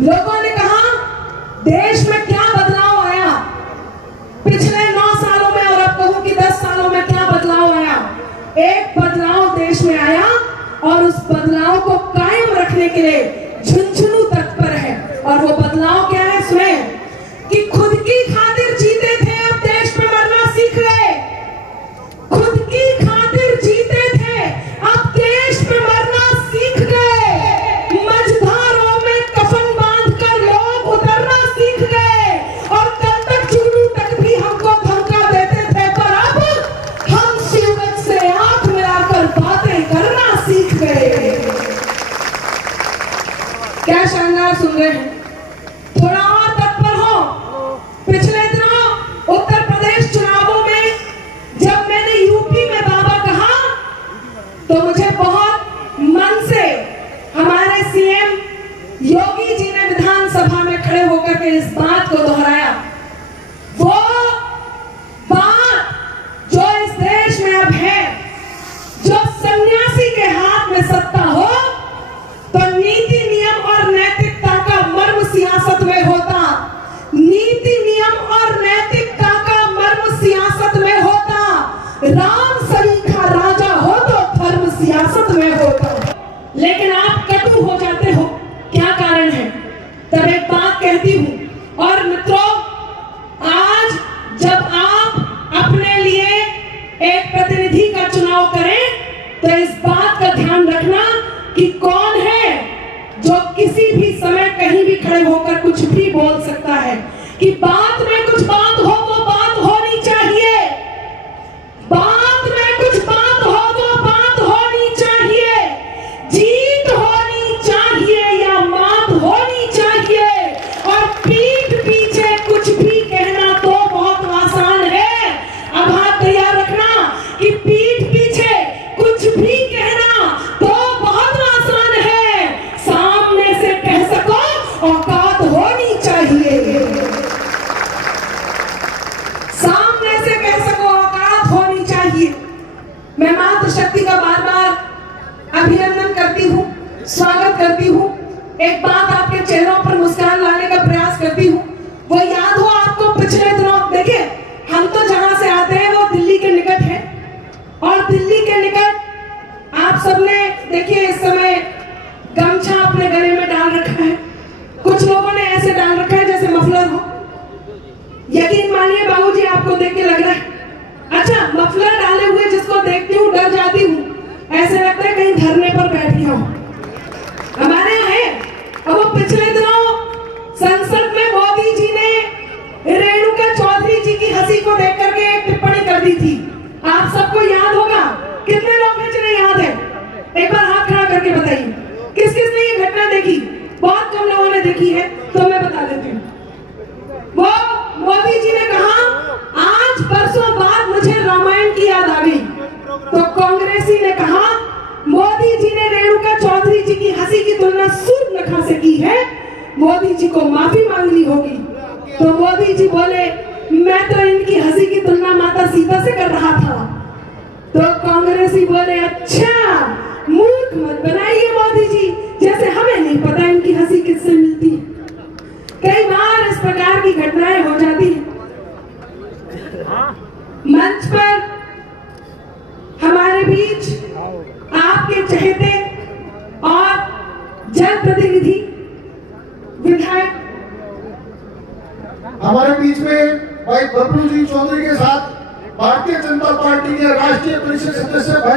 लोगों ने कहा देश में क्या बदलाव आया पिछले 9 सालों में, और अब कहूं कि 10 सालों में क्या बदलाव आया। एक बदलाव देश में आया और उस बदलाव को कायम रखने के लिए झुंझुनू तत्पर है। और वो बदलाव क्या है, सुने कि खुद की खातिर जीते थे, अब देश में मरना सीख गए। खुद की खातिर जीते थे, अब देश में मरना सीख गए। मझधारों में कफन बांधकर लोग उतरना सीख गए, और कल तक जुगनू तक भी हमको धमका देते थे, पर अब हम शिवगत से आंख मिलाकर बातें करना सीख गए। क्या शानदार सुन रहे हैं। थोड़ा और तत्पर हो। पिछले दिनों उत्तर प्रदेश चुनावों में जब मैंने यूपी में बाबा कहा तो मुझे बहुत मन से हमारे सीएम योगी जी ने विधानसभा में खड़े होकर के इस बात को दोहराया। वो बात जो इस देश में अब है, जो सन्यासी के हाथ में सत्ता हो तो नीति नियम और नैतिकता का मर्म सियासत में होता। नीति नियम और नैतिकता का मर्म सियासत में होता। राम सरीखा राजा हो तो धर्म सियासत में होता। लेकिन आप कटु हो जाते हो, क्या कारण है? तब एक बात कहती हूं। और मित्रों, आज जब आप अपने लिए एक प्रतिनिधि का चुनाव करें तो इस बात का ध्यान रखना कि कौन है जो किसी भी समय कहीं भी खड़े होकर कुछ भी बोल सकता है। कि बात में कुछ बात हो तो बात होनी चाहिए। बात में कुछ बात हो तो बात होनी चाहिए। जीत होनी चाहिए या मात होनी चाहिए। और पीठ पीछे कुछ भी कहना तो बहुत आसान है। अब हाथ तैयार रखना कि पीठ पीछे कुछ भी कहना तो बहुत आसान है। सामने से कह सको औकात होनी चाहिए। सामने से कह सको औकात होनी चाहिए। मैं मातृशक्ति का बार बार अभिनंदन करती हूँ, स्वागत करती हूँ। एक बात आपके चेहरों पर मुस्कान लाने का प्रयास करती हूँ। वो याद हो आपको पिछले दिनों, देखिए हम तो जहां से आते हैं वो दिल्ली के निकट है, और दिल्ली के निकट आप सबने देखिए इस समय गमछा अपने गले में डाल रखा है। कुछ लोगों ने ऐसे डाल रखा है जैसे मफलर हो। यकीन मानिए बाबूजी, आपको देख के लग रहा है अच्छा, मफलर डाले हुए जिसको देखती हूँ डर जाती हूँ। ऐसे लगता है कहीं धरने पर बैठ गया हूँ। हमारे यहाँ है। अब वो पिछले दिनों संसद में मोदी जी ने रेणुका चौधरी जी की हंसी को देख करके एक टिप्पणी कर दी थी। आप सबको याद होगा। कितने लोग हैं जिन्हें याद है? एक बार हाथ खड़ा करके बताइए किस किस ने ये घटना देखी। बहुत कम लोगों ने देखी है, तो मैं बता देती हूँ। वो मोदी जी ने कहा आज बरसों बाद मुझे रामायण की याद आ गई। तो कांग्रेसी ने कहा मोदी जी ने रेणुका चौधरी जी की हंसी की तुलना सूर्पनखा से की है, मोदी जी को माफी मांगनी होगी। तो मोदी जी बोले मैं तो इनकी हंसी की तुलना माता सीता से कर रहा था। तो कांग्रेसी बोले अच्छा, मूर्ख मत बनाइए मोदी जी, जैसे हमें नहीं पता इनकी हंसी किससे मिलती है। कई बार इस प्रकार की घटनाएं हो जाती हैं। मंच पर हमारे बीच आपके चहेते और जनप्रतिनिधि विधायक हमारे बीच में भाई बबलू जी चौधरी के साथ भारतीय जनता पार्टी के राष्ट्रीय परिषद सदस्य भाई